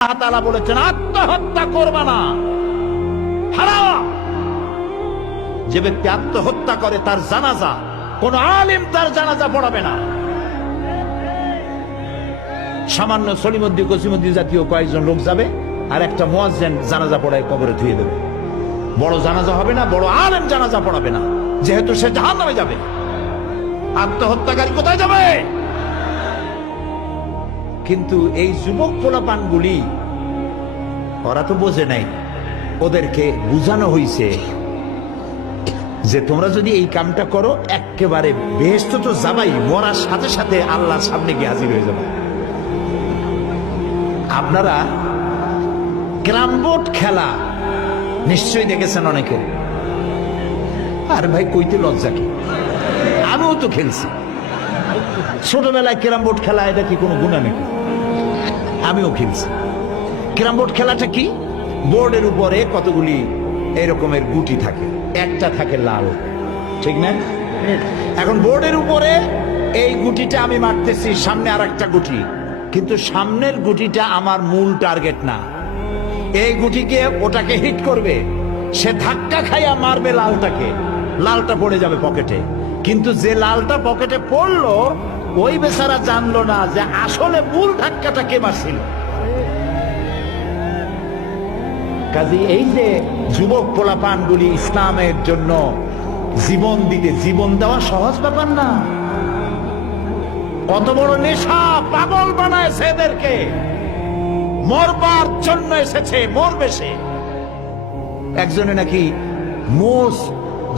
আল্লাহ তাআলা বলেছেন আত্মহত্যা করবে না, হারাম। যে ব্যক্তি আত্মহত্যা করে তার জানাজা কোন আলেম তার জানাজা পড়াবে না। সামান্য সলিমুদ্দি কসিমুদ্দি জাতীয় কয়েকজন লোক যাবে আর একটা মুয়াজ্জিন জানাজা পড়ায় কবরে ধুয়ে দেবে। বড় জানাজা হবে না, বড় আলেম জানাজা পড়াবে না, যেহেতু সে জাহান্নামে যাবে। আত্মহত্যাকারী কোথায় যাবে? কিন্তু এই যুবক পোলাপানগুলি ওরা তো বোঝে নাই, ওদেরকে বুঝানো হইছে যে তোমরা যদি এই কামটা করো একেবারে বেহেশত তো যাবাই, মরার সাথে সাথে আল্লাহর সামনে গিয়ে হাজির হয়ে যাবে। আপনারা ক্যারাম বোর্ড খেলা নিশ্চয়ই দেখেছেন অনেকে। আর ভাই কইতে লজ্জা কি, আমিও তো খেলছি ছোটবেলায় ক্যারাম বোর্ড খেলা। এটা কি কোনো গুনাহ নাকি? আমিও খেলছি। ক্যারাম বোর্ড খেলাটা কি? বোর্ডের উপরে কতগুলি এরকমের গুটি থাকে, একটা থাকে লাল, ঠিক না? এখন বোর্ডের উপরে এই গুটিটা আমি মারতেছি, সামনে আর একটা গুটি, কিন্তু সামনের গুটিটা আমার মূল টার্গেট না। এই গুটিকে ওটাকে হিট করবে, সে ধাক্কা খাইয়া মারবে লালটাকে, লালটা পড়ে যাবে পকেটে। কিন্তু যে লালটা পকেটে পড়লো ওই বেচারা জানলো না যে আসলে মূল ধাক্কাটা কে মারছিল। কাজে এই যে যুবক পোলাপানগুলি ইসলামের জন্য জীবন দিতে, জীবন দেওয়া সহজ ব্যাপার না। কত বড় নেশা, পাগল বানায় এদেরকে। মরবার জন্য এসেছে, মরবে সে। একজনে নাকি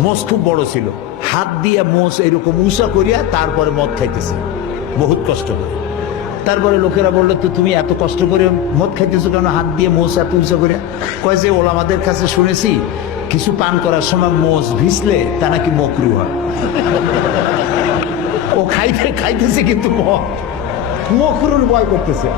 মোষ খুব বড় ছিল, হাত দিয়ে মোষ এরকম উঁচা করিয়া তারপরে মদ খাইতেছে বহুত কষ্ট করে। তারপরে লোকেরা বললো, তো তুমি এত কষ্ট করে মদ খাইতেছো কেন, হাত দিয়ে মোষ এত উঁচা করিয়া? কয় যে ওলামাদের কাছে শুনেছি কিছু পান করার সময় মোষ ভিজলে তা নাকি মকরু হয়। ও খাইতেছে কিন্তু মকরুর ভয় করতেছে।